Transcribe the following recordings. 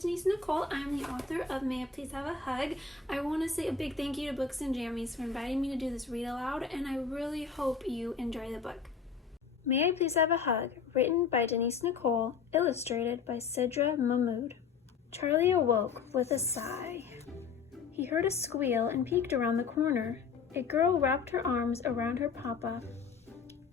Denise Nicole. I'm the author of May I Please Have a Hug. I want to say a big thank you to Books and Jammies for inviting me to do this read aloud, and I really hope you enjoy the book. May I Please Have a Hug, written by Denise Nicole, illustrated by Sidra Mahmood. Charlie awoke with a sigh. He heard a squeal and peeked around the corner. A girl wrapped her arms around her papa.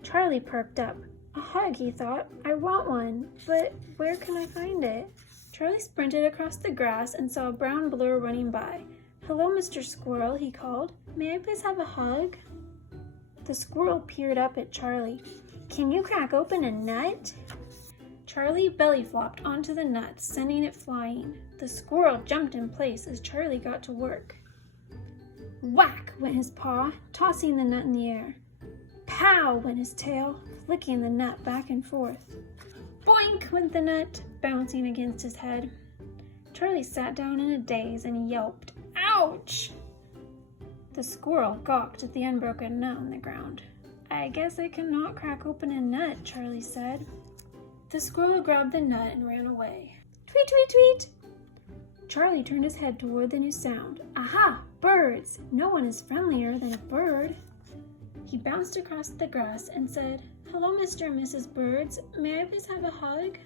Charlie perked up. A hug, he thought. I want one, but where can I find it? Charlie sprinted across the grass and saw a brown blur running by. Hello, Mr. Squirrel, he called. May I please have a hug? The squirrel peered up at Charlie. Can you crack open a nut? Charlie belly flopped onto the nut, sending it flying. The squirrel jumped in place as Charlie got to work. Whack went his paw, tossing the nut in the air. Pow went his tail, flicking the nut back and forth. Boink went the nut, bouncing against his head. Charlie sat down in a daze and yelped, Ouch! The squirrel gawked at the unbroken nut on the ground. I guess I cannot crack open a nut, Charlie said. The squirrel grabbed the nut and ran away. Tweet, tweet, tweet! Charlie turned his head toward the new sound. Aha! Birds! No one is friendlier than a bird. He bounced across the grass and said, Hello, Mr. and Mrs. Birds. May I please have a hug?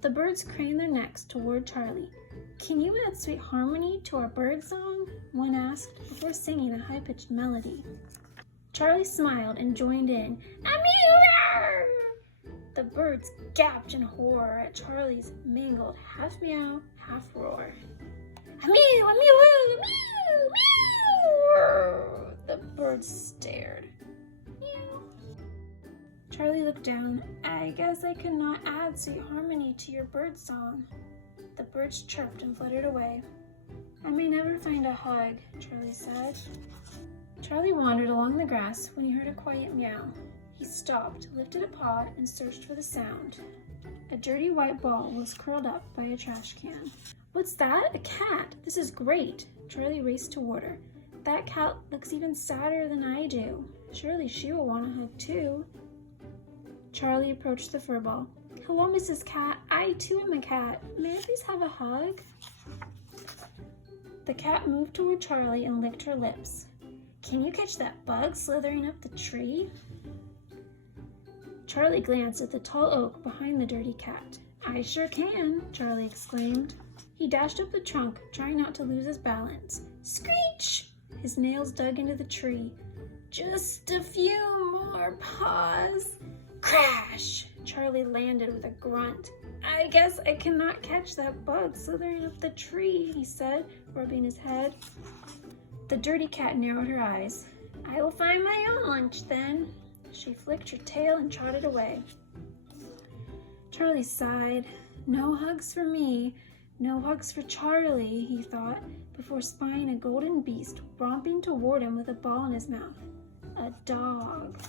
The birds craned their necks toward Charlie. Can you add sweet harmony to our bird song? One asked before singing a high-pitched melody. Charlie smiled and joined in. Meow! The birds gaped in horror at Charlie's mangled half meow, half roar. Meow, meow, meow, meow! The birds stared. Charlie looked down. I guess I could not add sweet harmony to your bird song. The birds chirped and fluttered away. I may never find a hug, Charlie said. Charlie wandered along the grass when he heard a quiet meow. He stopped, lifted a paw, and searched for the sound. A dirty white ball was curled up by a trash can. What's that? A cat! This is great! Charlie raced toward her. That cat looks even sadder than I do. Surely she will want a hug too. Charlie approached the fur ball. Hello, Mrs. Cat. I too am a cat. May I please have a hug? The cat moved toward Charlie and licked her lips. Can you catch that bug slithering up the tree? Charlie glanced at the tall oak behind the dirty cat. I sure can, Charlie exclaimed. He dashed up the trunk, trying not to lose his balance. Screech! His nails dug into the tree. Just a few more paws. Crash! Charlie landed with a grunt. I guess I cannot catch that bug slithering up the tree, he said, rubbing his head. The dirty cat narrowed her eyes. I will find my own lunch then. She flicked her tail and trotted away. Charlie sighed. No hugs for me, no hugs for Charlie, he thought, before spying a golden beast romping toward him with a ball in his mouth. A dog.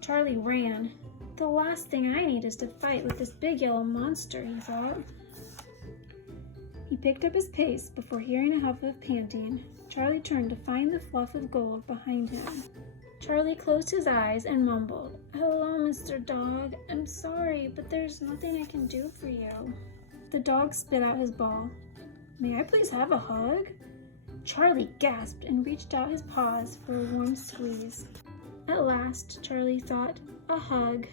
Charlie ran. The last thing I need is to fight with this big yellow monster, he thought. He picked up his pace before hearing a huff of panting. Charlie turned to find the fluff of gold behind him. Charlie closed his eyes and mumbled, Hello, Mr. Dog. I'm sorry, but there's nothing I can do for you. The dog spit out his ball. May I please have a hug? Charlie gasped and reached out his paws for a warm squeeze. At last, Charlie thought, a hug.